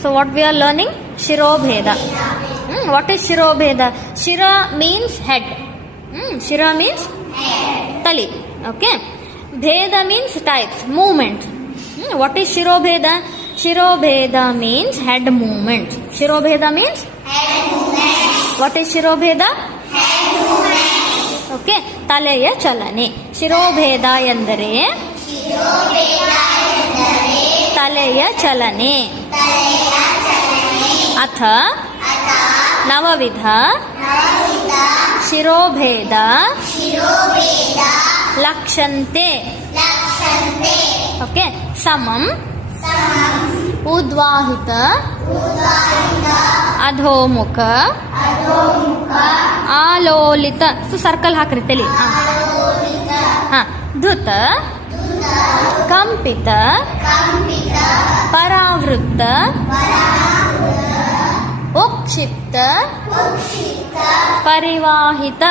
So what we are learning? Shirobheda. What is Shirobheda? Shira means head. Shira means tali. Okay. Bheda means types, movement. What is Shirobheda? Shirobheda means head movement. Shirobheda means head movement. What is Shirobheda? Head movement. Okay. ತಲೆಯ ಚಲನೆ. ಶಿರೋಭೇದ ಎಂದರೆ ತಲೆಯ ಚಲನೆ. ಅಥ ನವವಿಧ ಶಿರೋಭೇದ ಲಕ್ಷಂತೆ. Okay. ಸಮಂ ಉದ್ವಾಹಿತ ಅಧೋಮುಖ ಆಲೋಲಿತ. Circle ಹಾಕ್ರಿ ತಲಿ. ಧುತ ಕಂಪಿತ ಪರಾವೃತ್ತ ಉಕ್ಷಿಪ್ತ ಪರಿವಾಹಿತ.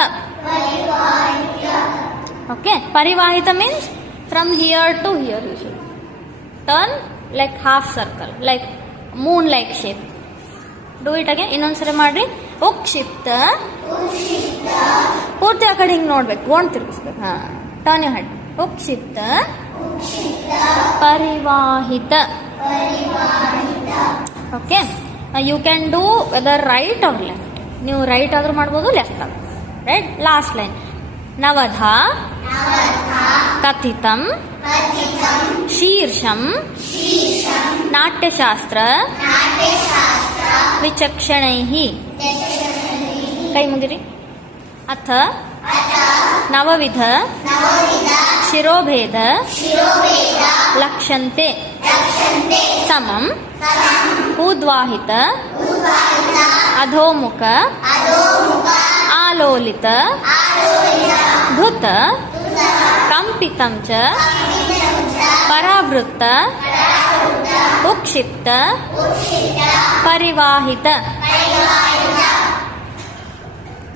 Okay, ಪರಿವಾಹಿತ means from here to here you should turn like half circle, like moon like shape. Do it again. ಇನ್ನೊಂದ್ಸರಿ ಮಾಡ್ರಿ. ಉಕ್ಷಿಪ್ತ ಪೂರ್ತಿ ಆ ಕಡೆ ಹಿಂಗೆ ನೋಡ್ಬೇಕು, ಓಣ್ ತಿರ್ಗಿಸ್ಬೇಕು. Turn your head. ಉಕ್ಷಿಪ್ತ ಪರಿವಾಹಿತ. Okay. You can do whether right or left. ನೀವು ರೈಟ್ ಆದ್ರೂ ಮಾಡ್ಬೋದು, ಲೆಫ್ಟ್ ಆದ್ರೂ. ರೈಟ್. Last line. ನವಧ ಕಥಿತಂ ಶೀರ್ಷಂ ನಾಟ್ಯಶಾಸ್ತ್ರ ವಿಚಕ್ಷಣೈಃ. ಕೈ ಮುಗಿರಿ. ಅಥ ನವವಿಧ ಶಿರೋಭೇದ ಲಕ್ಷಂತೆ ಸಮಂ ಉದ್ವಾಹಿತ ಅಧೋಮುಖ ಆಲೋಲಿತ ಧುತ ಕಂಪಿತಂ ಚ ಪರಾವೃತ್ತ ಉಕ್ಷಿಪ್ತ ಪರಿವಾಹಿತ.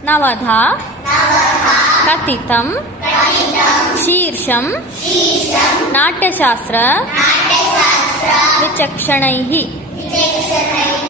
ನವಧ ಕಥಿತಂ ಶೀರ್ಷಂ ನಾಟ್ಯಶಾಸ್ತ್ರ ವಿಚಕ್ಷಣೈಃ.